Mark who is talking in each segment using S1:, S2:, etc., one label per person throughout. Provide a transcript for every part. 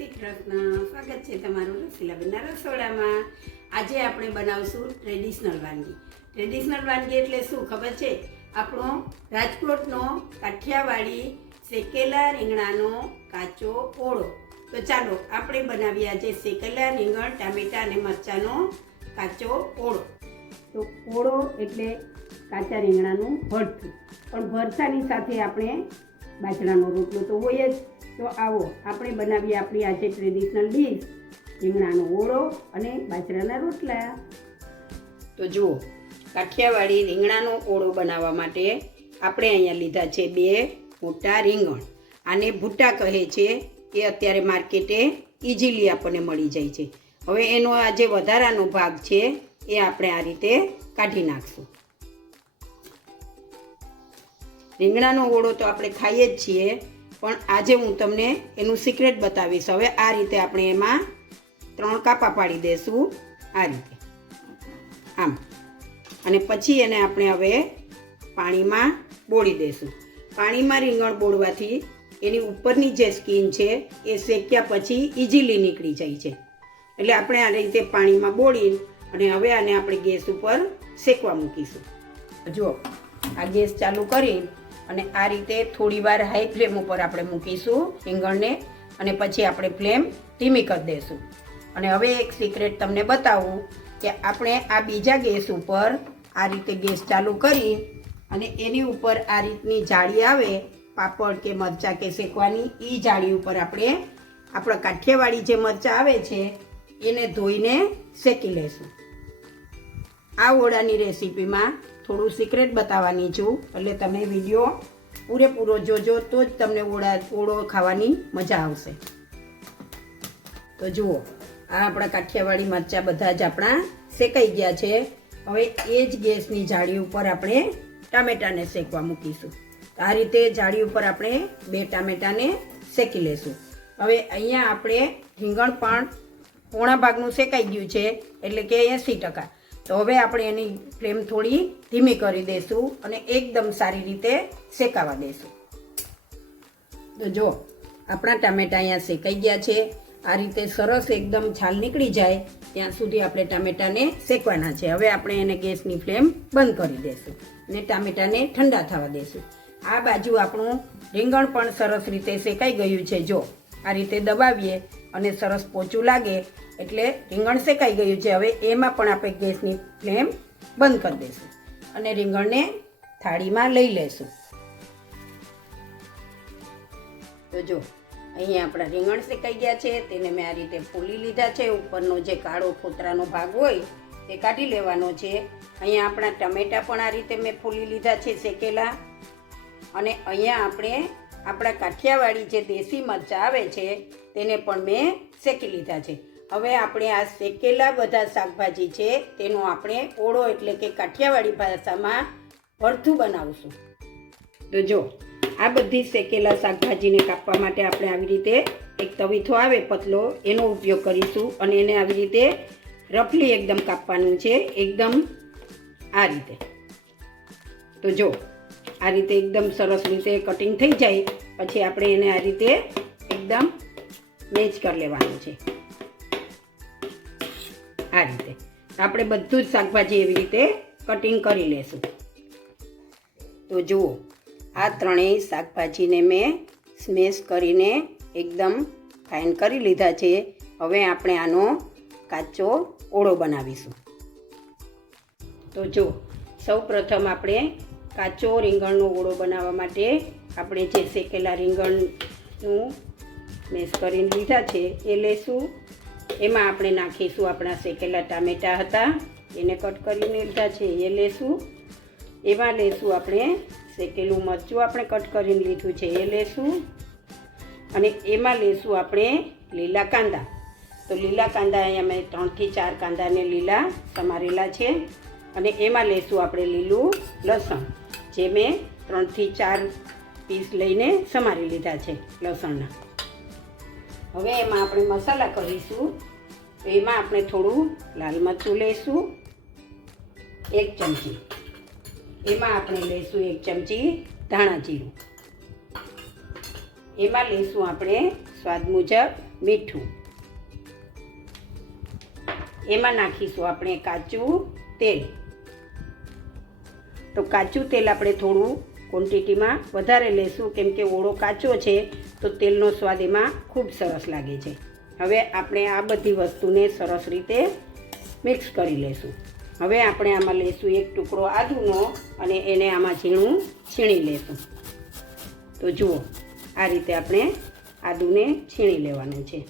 S1: શ્રી કૃષ્ણ. સ્વાગત છે તમારું રસીલાબેનના રસોડામાં આજે આપણે બનાવશું ટ્રેડિશનલ વાનગી. ટ્રેડિશનલ વાનગી એટલે શું ખબર છે? આપણો રાજકોટનો કાઠિયાવાડી શેકેલા રીંગણાનો કાચો ઓળો. તો ચાલો, આપણે બનાવીએ આજે શેકેલા રીંગણ, ટામેટા અને મરચાંનો કાચો ઓળો. તો ઓળો એટલે કાચા રીંગણાનું ભરથું. પણ ભરથાની સાથે આપણે બાજરાનો રોટલો તો હોય જ. તો આવો, આપણે બનાવીએ આપણી આજે ટ્રેડિશનલ ડીશ રીંગણાનો ઓળો અને બાજરાના રોટલા. તો જુઓ, કાઠિયાવાડી રીંગણાનો ઓળો બનાવવા માટે આપણે અહીંયા લીધા છે બે મોટા રીંગણ. આને ભૂટ્ટા કહે છે, એ અત્યારે માર્કેટે ઇઝીલી આપણને મળી જાય છે. હવે એનો આ જે વધારાનો ભાગ છે, એ આપણે આ રીતે કાઢી નાખશું. રીંગણાનો ઓળો તો આપણે ખાઈએ જ છીએ, પણ આજે હું તમને એનું સિક્રેટ બતાવીશ. હવે આ રીતે આપણે એમાં ત્રણ કાપા પાડી દઈશું આ રીતે. આમ. અને પછી એને આપણે હવે પાણીમાં બોળી દઈશું પાણીમાં રીંગણ બોળવાથી એની ઉપરની જે સ્કીન છે, એ શેક્યા પછી ઇઝીલી નીકળી જાય છે. એટલે આપણે આ રીતે પાણીમાં બોળી અને હવે આને આપણે ગેસ ઉપર શેકવા મૂકીશું. જુઓ, આ ગેસ ચાલુ કરી અને આ રીતે થોડી વાર હાઈ ફ્લેમ ઉપર આપણે મૂકીશું રીંગણને અને પછી આપણે ફ્લેમ ધીમી કરી દઈશું. અને હવે એક સિક્રેટ તમને બતાવું કે આપણે આ બીજા ગેસ ઉપર આ રીતે ગેસ ચાલુ કરી અને એની ઉપર આ રીતની જાળી આવે, પાપડ કે મરચાં કે શેકવાની એ જાળી ઉપર આપણે આપણા કાઠિયાવાડી જે મરચાં આવે છે, એને ધોઈને શેકી લઈશું. આ ઓળાની રેસીપીમાં થોડું સિક્રેટ બતાવવાની છું. એટલે તમે વીડિયો પૂરેપૂરો જોજો તો જ તમને ઓળા, ઓળો ખાવાની મજા આવશે. તો જુઓ, આ આપણા કાઠિયાવાડી મરચાં બધા જ આપણા શેકાઈ ગયા છે. હવે એ જ ગેસની જાળી ઉપર આપણે ટામેટાને શેકવા મૂકીશું. આ રીતે જાળી ઉપર આપણે બે ટામેટાને શેકી લેશું. હવે અહીંયા આપણે રીંગણ પણ પોણા ભાગનું શેકાઈ ગયું છે, એટલે કે એંસી ટકા. તો હવે આપણે એની ફ્લેમ થોડી ધીમી કરી દઈશું અને એકદમ સારી રીતે શેકાવા દઈશું. તો જો, આપણા ટામેટા અહીંયા શેકાઈ ગયા છે. આ રીતે સરસ એકદમ છાલ નીકળી જાય ત્યાં સુધી આપણે ટામેટાને શેકવાના છે. હવે આપણે એને ગેસની ફ્લેમ બંધ કરી દઈશું અને ટામેટાને ઠંડા થવા દઈશું. આ બાજુ આપણું રીંગણ પણ સરસ રીતે શેકાઈ ગયું છે. જો, આ રીતે દબાવીએ અને સરસ પોચું લાગે એટલે રીંગણ શેકાઈ ગયું છે. હવે એમાં પણ આપણે ગેસની ફ્લેમ બંધ કરી દઈશું અને રીંગણને થાળીમાં લઈ લઈશું તો જો, અહીંયા આપણા રીંગણ શેકાઈ ગયા છે. તેને મેં આ રીતે ફૂલી લીધા છે. ઉપરનો જે કાળો ફોતરાનો ભાગ હોય તે કાઢી લેવાનો છે. અહીંયા આપણા ટમેટા પણ આ રીતે મેં ફૂલી લીધા છે શેકેલા. અને અહીંયા આપણે આપણા કાઠિયાવાડી જે દેશી મરચાં આવે છે, તેને પણ મેં શેકી લીધા છે. હવે આપણે આ શેકેલા બધા શાકભાજી છે, તેનો આપણે ઓળો એટલે કે કાઠિયાવાડી ભાષામાં ભરથું બનાવશું. તો જો, આ બધી શેકેલા શાકભાજીને કાપવા માટે આપણે આવી રીતે એક તવીથો આવે પતલો, એનો ઉપયોગ કરીશું અને એને આવી રીતે રફલી એકદમ કાપવાનું છે, એકદમ આ રીતે. તો જો, આ રીતે એકદમ સરસ રીતે કટિંગ થઈ જાય, પછી આપણે એને આ રીતે એકદમ મેચ કરી લેવાનું છે. આ રીતે. આપણે બધું જ શાકભાજી એવી રીતે કટિંગ કરી લેશું. તો જુઓ, આ ત્રણેય શાકભાજીને મેં સ્મેશ કરીને એકદમ ફાઇન કરી લીધા છે. હવે આપણે આનો કાચો ઓળો બનાવીશું. તો જો સૌ પ્રથમ આપણે કાચો રીંગણનો ઓળો બનાવવા માટે આપણે જે શેકેલા રીંગણનું મેશ કરીને લીધા છે, એ લેશું. એમાં આપણે નાખીશું આપણા શેકેલા ટામેટાં હતા. એને કટ કરીને લીધા છે, એ લેશું. એમાં લેશું આપણે શેકેલું મરચું આપણે કટ કરીને લીધું છે, એ લેશું. અને એમાં લેશું આપણે લીલા કાંદા. તો લીલા કાંદા અહીંયા મેં ત્રણથી ચાર કાંદાને લીલા સમારેલા છે. અને એમાં લેશું આપણે લીલું લસણ, જે મેં ત્રણથી ચાર પીસ લઈને સમારી લીધા છે, લસણના. હવે એમાં આપણે મસાલા કરીશું. તો એમાં આપણે થોડું લાલ મરચું લઈશું એક ચમચી. એમાં આપણે લઈશું એક ચમચી ધાણા જીરું. એમાં લઈશું આપણે સ્વાદ મુજબ મીઠું. એમાં નાખીશું આપણે કાચું તેલ. તો કાચું તેલ આપણે થોડું ક્વોન્ટિટીમાં વધારે લેશું. કેમ કે ઓળો કાચો છે, તો તેલનો સ્વાદ એમાં ખૂબ સરસ લાગે છે. હવે આપણે આ બધી વસ્તુને સરસ રીતે મિક્સ કરી લેશું. હવે આપણે આમાં લઈશું એક ટુકડો આદુનો અને એને આમાં ઝીણું છીણી લેશું. તો જુઓ, આ રીતે આપણે આદુને છીણી લેવાનું છે.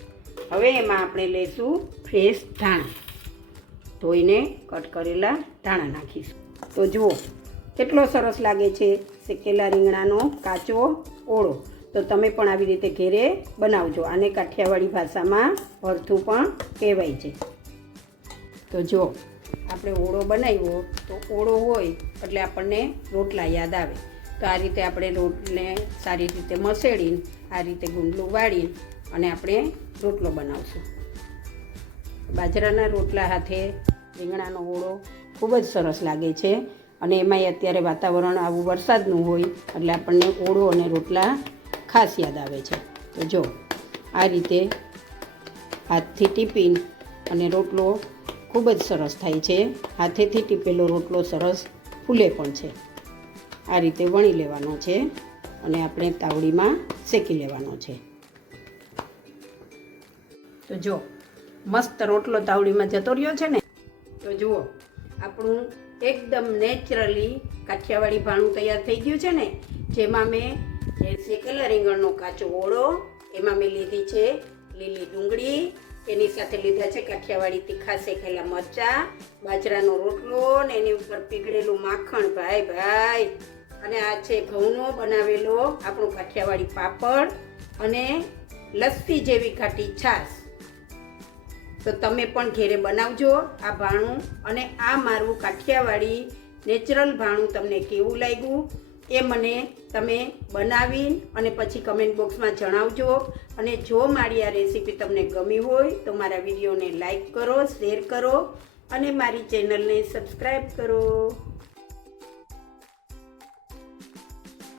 S1: હવે એમાં આપણે લઈશું ફ્રેશ ધાણા. ધોઈને કટ કરેલા ધાણા નાખીશું. તો જુઓ કેટલો સરસ લાગે છે શેકેલા રીંગણાનો કાચો ઓળો? તો તમે પણ આવી રીતે ઘેરે બનાવજો. આને કાઠિયાવાડી ભાષામાં ભરથું પણ કહેવાય છે. તો જો, આપણે ઓળો બનાવ્યો તો ઓળો હોય એટલે આપણને રોટલા યાદ આવે. તો આ રીતે આપણે રોટને સારી રીતે મસેડીને આ રીતે ગુંડલું વાળીને અને આપણે રોટલો બનાવશું. બાજરાના રોટલા સાથે રીંગણાનો ઓળો ખૂબ જ સરસ લાગે છે. અને એમાંય અત્યારે વાતાવરણ આવું વરસાદનું હોય, એટલે આપણને ઓળો અને રોટલા ખાસ યાદ આવે છે. તો જો, આ રીતે હાથથી ટીપીને અને રોટલો ખૂબ જ સરસ થાય છે. હાથેથી ટીપેલો રોટલો સરસ ફૂલે પણ છે. આ રીતે વણી લેવાનો છે અને આપણે તાવડીમાં શેકી લેવાનો છે. તો જો, મસ્ત રોટલો તાવડીમાં જતો રહ્યો છે ને? તો જુઓ, આપણું એકદમ નેચરલી કાઠિયાવાડી ભાણું તૈયાર થઈ ગયું છે ને, જેમાં મેં જે શેકેલા રીંગણનો કાચો ઓળો, એમાં મેં લીધી છે લીલી ડુંગળી, એની સાથે લીધા છે કાઠિયાવાડી તીખા શેકેલા મરચાં, બાજરાનો રોટલો ને એની ઉપર પીગળેલું માખણ, ભાઈ ભાઈ. અને આ છે ઘઉંનો બનાવેલો આપણું કાઠિયાવાડી પાપડ અને લસ્સી જેવી ખાટી છાશ. તો તમે પણ ઘેરે બનાવજો આ ભાણું અને આ મારું કાઠિયાવાડી નેચરલ ભાણું તમને કેવું લાગ્યું એ મને તમે બનાવી અને પછી કમેન્ટ બોક્સમાં જણાવજો. અને જો મારી આ રેસીપી તમને ગમી હોય તો મારા વિડીયોને લાઈક કરો શેર કરો અને મારી ચેનલને સબસ્ક્રાઈબ કરો.